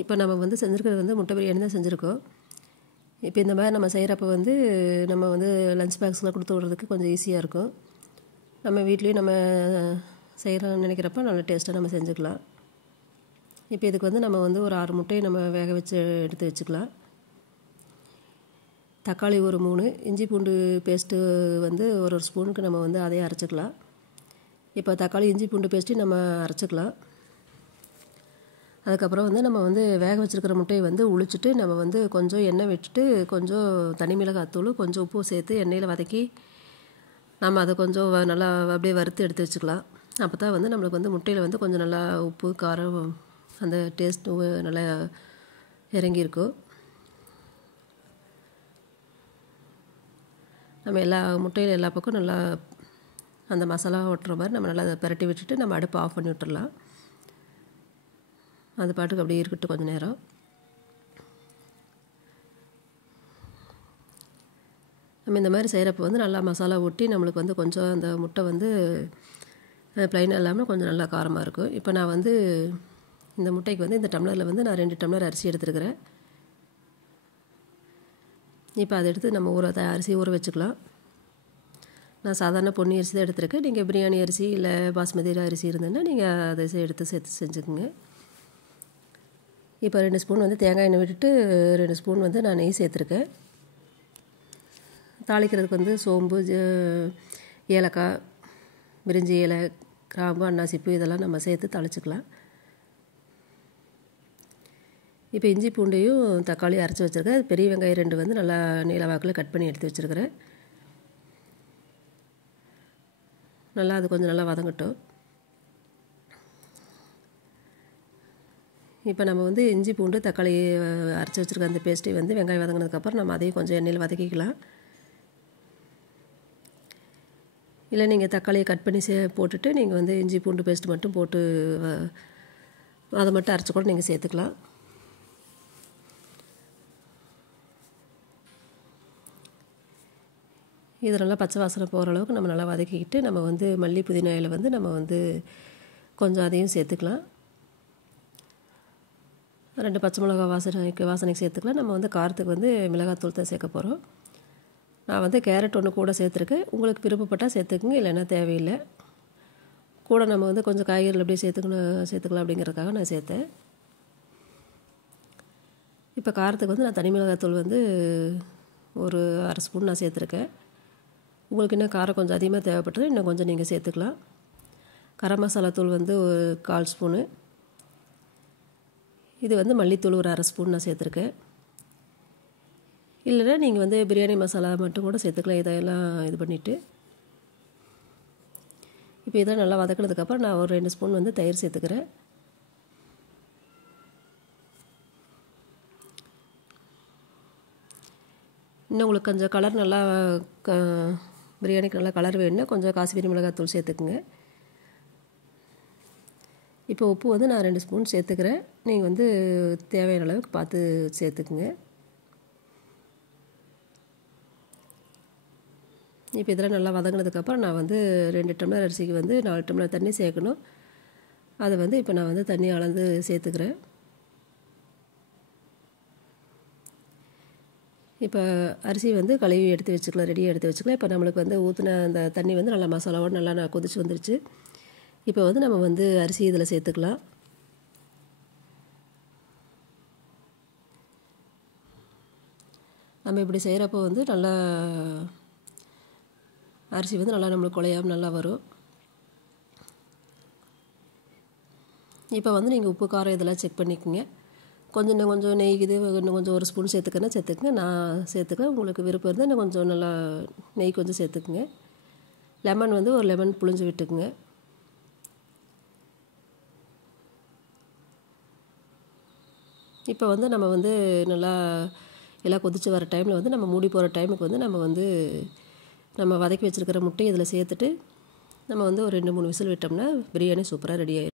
இப்போ நம்ம வந்து செஞ்சுருக்கிறது வந்து முட்டை பிரியாணி தான் செஞ்சுருக்கோம். இப்போ இந்த மாதிரி நம்ம செய்கிறப்ப வந்து நம்ம வந்து லஞ்ச் பாக்ஸில் கொடுத்து விட்றதுக்கு கொஞ்சம் ஈஸியாக இருக்கும். நம்ம வீட்லேயும் நம்ம செய்கிறோம்னு நினைக்கிறப்ப நல்ல டேஸ்ட்டாக நம்ம செஞ்சுக்கலாம். இப்போ இதுக்கு வந்து நம்ம வந்து ஒரு 6 முட்டையை நம்ம வேக வச்சு எடுத்து வச்சுக்கலாம். தக்காளி ஒரு 3, இஞ்சி பூண்டு பேஸ்ட்டு வந்து ஒரு ஸ்பூனுக்கு நம்ம வந்து அதையே அரைச்சிக்கலாம். இப்போ தக்காளி இஞ்சி பூண்டு பேஸ்ட்டையும் நம்ம அரைச்சிக்கலாம். அதுக்கப்புறம் வந்து நம்ம வந்து வேக வச்சுருக்கிற முட்டையை வந்து உளிச்சிட்டு நம்ம வந்து கொஞ்சம் எண்ணெய் விட்டுட்டு கொஞ்சம் தனி மிளகாத்தூள் கொஞ்சம் உப்பு சேர்த்து எண்ணெயில் வதக்கி நம்ம அதை கொஞ்சம் நல்லா அப்படியே வறுத்து எடுத்து வச்சுக்கலாம். அப்போ தான் வந்து நம்மளுக்கு வந்து முட்டையில் வந்து கொஞ்சம் நல்லா உப்பு காரம் அந்த டேஸ்ட்டு நல்லா இறங்கியிருக்கும். நம்ம எல்லா முட்டையில் எல்லா பக்கம் நல்லா அந்த மசாலா ஒட்டுற மாதிரி நம்ம நல்லா அதை பரட்டி விட்டுட்டு நம்ம அடுப்பு ஆஃப் பண்ணி விட்டுடலாம். அது பாட்டுக்கு அப்படியே இருக்கட்டும் கொஞ்சம் நேரம். நம்ம இந்த மாதிரி செய்கிறப்ப வந்து நல்லா மசாலா ஊட்டி நம்மளுக்கு வந்து கொஞ்சம் அந்த முட்டை வந்து ப்ளைனாக இல்லாமல் கொஞ்சம் நல்லா காரமாக இருக்கும். இப்போ நான் வந்து இந்த முட்டைக்கு வந்து இந்த டம்ளரில் வந்து நான் 2 டம்ளர் அரிசி எடுத்துருக்கிறேன். இப்போ அதை எடுத்து நம்ம அரிசி ஊற வச்சுக்கலாம். நான் சாதாரண பொன்னி அரிசி தான் எடுத்துருக்கேன். நீங்கள் பிரியாணி அரிசி இல்லை பாஸ்மதி அரிசி இருந்ததுன்னா நீங்கள் அதை எடுத்து சேர்த்து செஞ்சுக்குங்க. இப்போ 2 ஸ்பூன் வந்து தேங்காய் எண்ணெய் விட்டுட்டு 2 ஸ்பூன் வந்து நான் நெய் சேர்த்துருக்கேன். தாளிக்கிறதுக்கு வந்து சோம்பு, ஏலக்காய், பிரிஞ்சி இலை, கிராம்பு, அன்னாசிப்பூ இதெல்லாம் நம்ம சேர்த்து தாளிச்சிக்கலாம். இப்போ இஞ்சி பூண்டையும் தக்காளி அரைச்சி வச்சுருக்கேன். பெரிய வெங்காயம் 2 வந்து நல்லா நீல வாக்கில் கட் பண்ணி எடுத்து வச்சுருக்கிறேன். நல்லா அது கொஞ்சம் நல்லா வதங்கட்டும். இப்போ நம்ம வந்து இஞ்சி பூண்டு தக்காளி அரைச்சி வச்சுருக்க அந்த பேஸ்ட்டை வந்து வெங்காயம் வதங்கினதுக்கப்புறம் நம்ம அதையும் கொஞ்சம் எண்ணெயில் வதக்கிக்கலாம். இல்லை நீங்கள் தக்காளியை கட் பண்ணி போட்டுட்டு நீங்கள் வந்து இஞ்சி பூண்டு பேஸ்ட் மட்டும் போட்டு அதை மட்டும் அரைச்சி கூட நீங்கள் சேர்த்துக்கலாம். இது நல்லா பச்சை வாசனை போகிற அளவுக்கு நம்ம நல்லா வதக்கிக்கிட்டு நம்ம வந்து மல்லி புதினா இலை வந்து நம்ம வந்து கொஞ்சம் அதையும் சேர்த்துக்கலாம். 2 பச்சை மிளகா வாசனைக்கு சேர்த்துக்கலாம். நம்ம வந்து காரத்துக்கு வந்து மிளகாத்தூள் தான் சேர்க்க போகிறோம். நான் வந்து கேரட் ஒன்று கூட சேர்த்துருக்கேன். உங்களுக்கு விருப்பப்பட்டால் சேர்த்துக்குங்க, இல்லைன்னா தேவையில்லை. கூட நம்ம வந்து கொஞ்சம் காய்கறிகள் அப்படியே சேர்த்துக்கலாம் அப்படிங்கிறதுக்காக நான் சேர்த்தேன். இப்போ காரத்துக்கு வந்து நான் தனி மிளகாத்தூள் வந்து ஒரு 1/2 ஸ்பூன் நான் சேர்த்துருக்கேன். உங்களுக்கு இன்னும் காரம் கொஞ்சம் அதிகமாக தேவைப்பட்டது இன்னும் கொஞ்சம் நீங்கள் சேர்த்துக்கலாம். கரம் மசாலா தூள் வந்து ஒரு 1/4 ஸ்பூனு. இது வந்து மல்லித்தூள் ஒரு 1/2 ஸ்பூன் நான் சேர்த்துருக்கேன். இல்லைன்னா நீங்கள் வந்து பிரியாணி மசாலா மட்டும் கூட சேர்த்துக்கலாம். இதெல்லாம் இது பண்ணிவிட்டு இப்போ இதை நல்லா வதக்கினதுக்கப்புறம் நான் ஒரு 2 ஸ்பூன் வந்து தயிர் சேர்த்துக்கிறேன். இன்னும் உங்களுக்கு கொஞ்சம் கலர் நல்லா பிரியாணிக்கு நல்லா கலர் வேணும்னா கொஞ்சம் காஷ்மீரி மிளகாத்தூள் சேர்த்துக்குங்க. இப்போ உப்பு வந்து நான் 2 ஸ்பூன் சேர்த்துக்கிறேன். நீங்கள் வந்து தேவையான அளவுக்கு பார்த்து சேர்த்துக்குங்க. இப்போ இதெல்லாம் நல்லா வதங்கினதுக்கப்புறம் நான் வந்து 2 டம்ளர் அரிசிக்கு வந்து 4 டம்ளர் தண்ணி சேர்க்கணும். அதை வந்து இப்போ நான் வந்து தண்ணி அளந்து சேர்த்துக்கிறேன். இப்போ அரிசி வந்து கழுவி எடுத்து வச்சுக்கலாம், ரெடியாக எடுத்து வச்சுக்கலாம். இப்போ நம்மளுக்கு வந்து ஊற்றின அந்த தண்ணி வந்து நல்லா மசாலாவோடு நல்லா கொதிச்சு வந்துருச்சு. இப்போ வந்து நம்ம வந்து அரிசி இதில் சேர்த்துக்கலாம். நம்ம இப்படி செய்கிறப்போ வந்து நல்லா அரிசி வந்து நல்லா நம்மளுக்கு குழையாமல் நல்லா வரும். இப்போ வந்து நீங்கள் உப்பு காரம் இதெல்லாம் செக் பண்ணிக்கோங்க. இன்னும் கொஞ்சம் நெய் இன்னும் கொஞ்சம் 1 ஸ்பூன் சேர்த்துக்குங்க. நான் சேர்த்துக்கிறேன். உங்களுக்கு விருப்பம் இருந்தால் இன்னும் கொஞ்சம் நல்லா நெய் கொஞ்சம் சேர்த்துக்குங்க. லெமன் வந்து ஒரு லெமன் புழிஞ்சு விட்டுக்குங்க. இப்போ வந்து நம்ம வந்து நல்லா எல்லாம் கொதித்து வர டைமில் வந்து நம்ம மூடி போகிற டைமுக்கு வந்து நம்ம வதக்கி வச்சுருக்கிற முட்டையை இதில் சேர்த்துட்டு நம்ம வந்து ஒரு 2-3 விசில் விட்டோம்னா பிரியாணி சூப்பராக ரெடி ஆகிடும்.